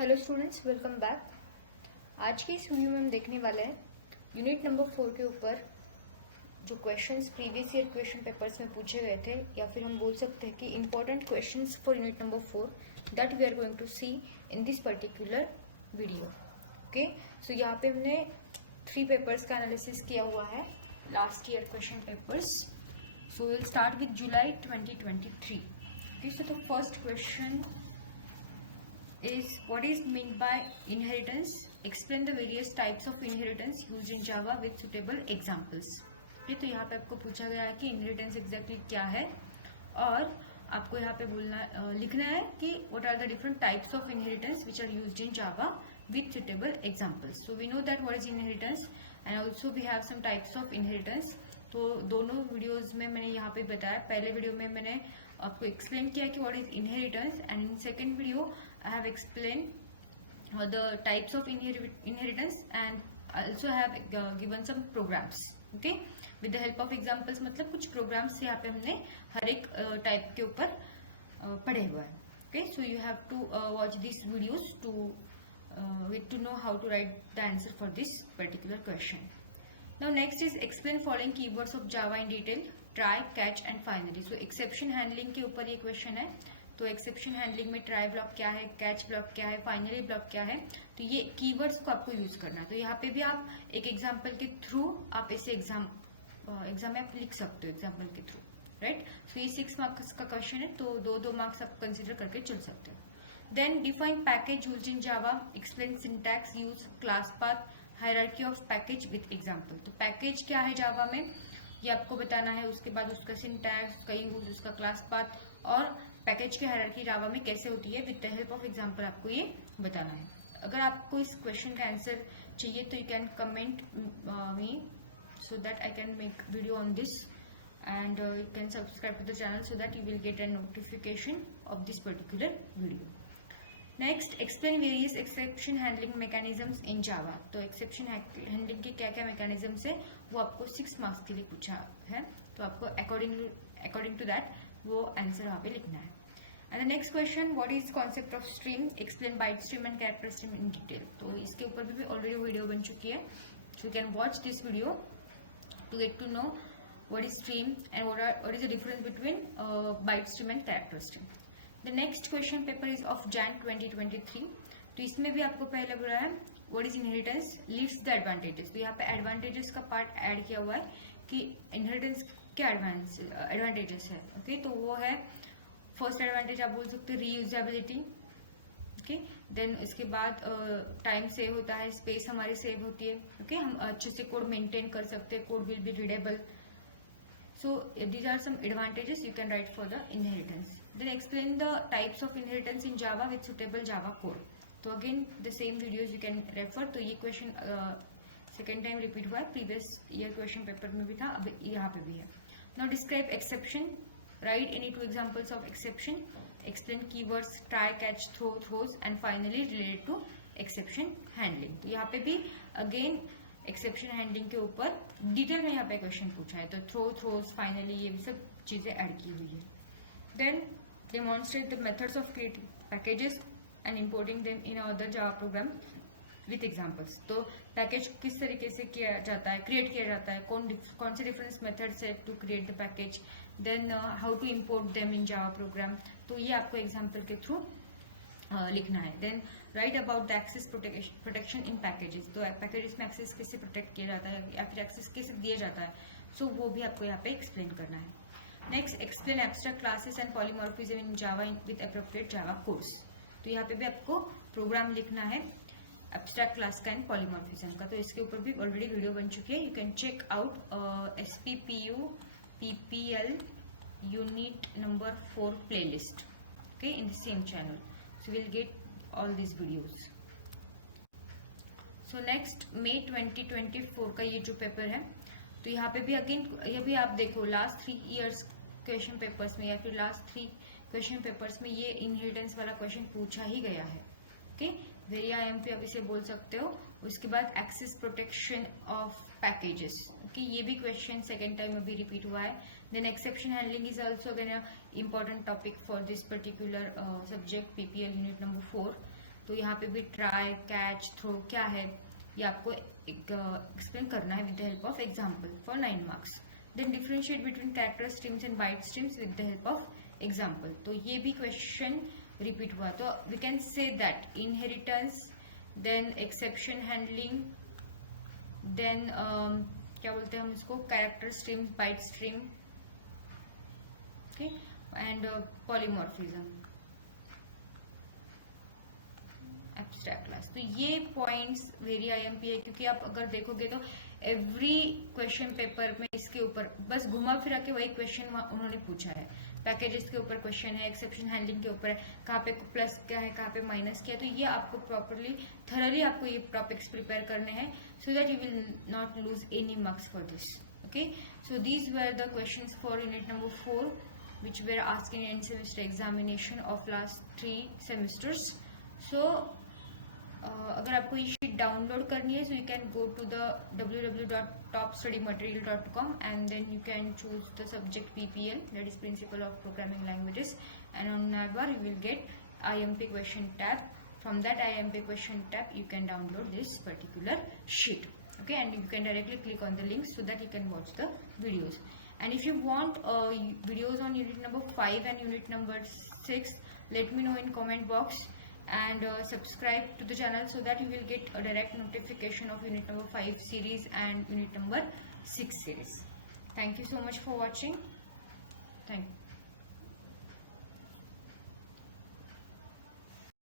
Hello students, welcome back. आज की इस वीडियो में हम देखने वाले हैं यूनिट नंबर 4 के ऊपर जो questions previous year question papers में पूछे गए थे, या फिर हम बोल सकते हैं कि important questions for unit number 4 that we are going to see in this particular video. Okay, so यहाँ पे हमने 3 पेपर्स का एनालिसिस किया हुआ है, last year question papers. So will start with July 2023। Okay, so the first question is what is meant by inheritance. Explain the various types of inheritance used in Java with suitable examples. ठीक, तो यहाँ पे आपको पूछा गया है कि inheritance exactly क्या है, और आपको यहाँ पे लिखना है कि what are the different types of inheritance which are used in Java with suitable examples. So we know that what is inheritance and also we have some types of inheritance. तो दोनों वीडियोस में मैंने यहाँ पे बताया, पहले video में मैंने आपको एक्सप्लेन किया कि what is inheritance, and in second video I have explain the types of inheritance and also have given some programs. Okay, with the help of examples, मतलब कुछ प्रोग्राम्स यहाँ पे हमने हर एक टाइप के ऊपर पढ़े हुए हैं। Okay, so you have to watch this videos to know how to write the answer for this particular question. Now next is explain following keywords of Java in detail. Try, catch and finally. So exception handling के ऊपर ये question है। तो exception handling में try block क्या है, catch block क्या है, finally ब्लॉक क्या है, तो ये keywords को आपको यूज करना है। तो यहाँ पे भी आप एक एग्जाम्पल के थ्रू आप इसे एग्जाम में आप लिख सकते हो, एग्जाम्पल के थ्रू, राइट। सो ये 6 मार्क्स का क्वेश्चन है, तो 2 मार्क्स आप कंसिडर करके चल सकते हो। Then define package use in Java, explain syntax, use class path, hierarchy of package with example. तो पैकेज क्या है जावा में ये आपको बताना है, उसके बाद उसका सिंटैक्स, उसका यूज, उसका क्लास पाथ, और पैकेज की हायरार्की जावा में कैसे होती है with the help of example आपको ये बताना है। अगर आपको इस क्वेश्चन का आंसर चाहिए तो you can comment me so that I can make video on this, and you can subscribe to the channel so that you will get a notification of this particular video. Next, explain various exception handling mechanisms in Java. तो exception handling के क्या क्या mechanisms है वो आपको 6 marks के लिए पूछा है, तो आपको अकॉर्डिंग टू दैट वो आंसर वहाँ पे लिखना है। And the next question, what is concept of stream, explain byte stream and character stream in detail. तो इसके ऊपर भी ऑलरेडी वीडियो बन चुकी है, so you can watch this video to get to know what is stream and what is the difference between byte stream and character stream. The next question paper is of Jain 2023। तो इसमें भी आपको पहले बोला है what is inheritance, list the advantages. तो यहाँ पे एडवांटेजेस का पार्ट ऐड किया हुआ है कि इनहेरिटेंस क्या एडवांटेजेस है। ओके, तो वो है फर्स्ट एडवांटेज आप बोल सकते हो रीयूजेबिलिटी। ओके, देन इसके बाद टाइम सेव होता है, स्पेस हमारी सेव होती है। ओके, हम अच्छे से कोड मेंटेन कर सकते हैं, code will be readable. So these are some advantages you can write for the inheritance. Then explain the types of inheritance in Java with suitable Java code. तो again the same videos you can refer. तो ये question second time repeat हुआ है, previous year question paper में भी था, अब यहाँ पे भी है। Now describe exception. Write any 2 examples of exception. Explain keywords, try, catch, throw, throws, and finally related to exception handling. तो यहाँ पे भी again एक्सेप्शन हैंडलिंग के ऊपर डिटेल में यहाँ पे क्वेश्चन पूछा है, तो थ्रोज, फाइनली ये भी सब चीजें ऐड की हुई है। Then demonstrate the methods of creating packages and importing them in other Java program with examples. तो पैकेज किस तरीके से किया जाता है, क्रिएट किया जाता है, कौन से डिफरेंस मेथड्स है to create the package, then how to import them in Java program. तो ये आपको एग्जाम्पल के थ्रू लिखना है। Then write about the access protection in packages. तो पैकेजेस में एक्सेस कैसे प्रोटेक्ट किया जाता है या फिर एक्सेस कैसे दिया जाता है, सो वो भी आपको यहाँ पे एक्सप्लेन करना है। Next, explain abstract classes and polymorphism in Java with appropriate Java codes. तो यहाँ पे भी आपको प्रोग्राम लिखना है एब्स्ट्रैक्ट क्लास का एंड पॉलीमॉर्फिज्म का, तो इसके ऊपर भी ऑलरेडी वीडियो बन चुकी है, you can check out SPPU PPL unit number 4 playlist, okay, in the same channel. So we'll get all these videos. So next May 2024 का ये जो पेपर है, तो यहाँ पे भी अगेन ये भी आप देखो लास्ट 3 इयर्स क्वेश्चन पेपर्स में या फिर लास्ट 3 क्वेश्चन पेपर्स में ये इनहेरिटेंस वाला क्वेश्चन पूछा ही गया है। ओके, वेरी IMP आप इसे बोल सकते हो। उसके बाद access protection of packages, okay, ये भी क्वेश्चन सेकेंड टाइम अभी रिपीट हुआ है। Then exception handling is also again important topic for this particular subject PPL unit number 4. तो यहाँ पे भी ट्राई, कैच, थ्रो क्या है ये आपको एक्सप्लेन करना है with the help of example for 9 marks. Then differentiate between character streams and byte streams with the help of example. तो ये भी क्वेश्चन रिपीट हुआ. तो we can say that inheritance, then exception handling, then क्या बोलते हैं हम इसको, character stream, byte stream, okay, and polymorphism, abstract class. तो ये पॉइंट्स वेरी आईएमपी है, क्योंकि आप अगर देखोगे तो एवरी क्वेश्चन पेपर में इसके ऊपर बस घुमा फिरा के वही क्वेश्चन उन्होंने पूछा है. पैकेजेस के ऊपर क्वेश्चन है, एक्सेप्शन हैंडलिंग के ऊपर है, कहाँ पे प्लस क्या है, कहाँ पे माइनस क्या है. तो ये आपको प्रॉपरली थरली आपको ये टॉपिक्स प्रिपेयर करने हैं, सो that you will not lose any marks for this. Okay, so these were the questions for unit number 4 which were asked in end semester examination of last 3 semesters. So अगर आपको ये sheet download करनी है, so you can go to the www.topstudymaterial.com and then you can choose the subject PPL, that is Principle of Programming Languages, and on navbar you will get IMP question tab. From that IMP question tab you can download this particular sheet, okay, and you can directly click on the links so that you can watch the videos. And if you want videos on unit number 5 and unit number 6, let me know in comment box, and subscribe to the channel so that you will get a direct notification of unit number 5 series and unit number 6 series. Thank you so much for watching. Thank you.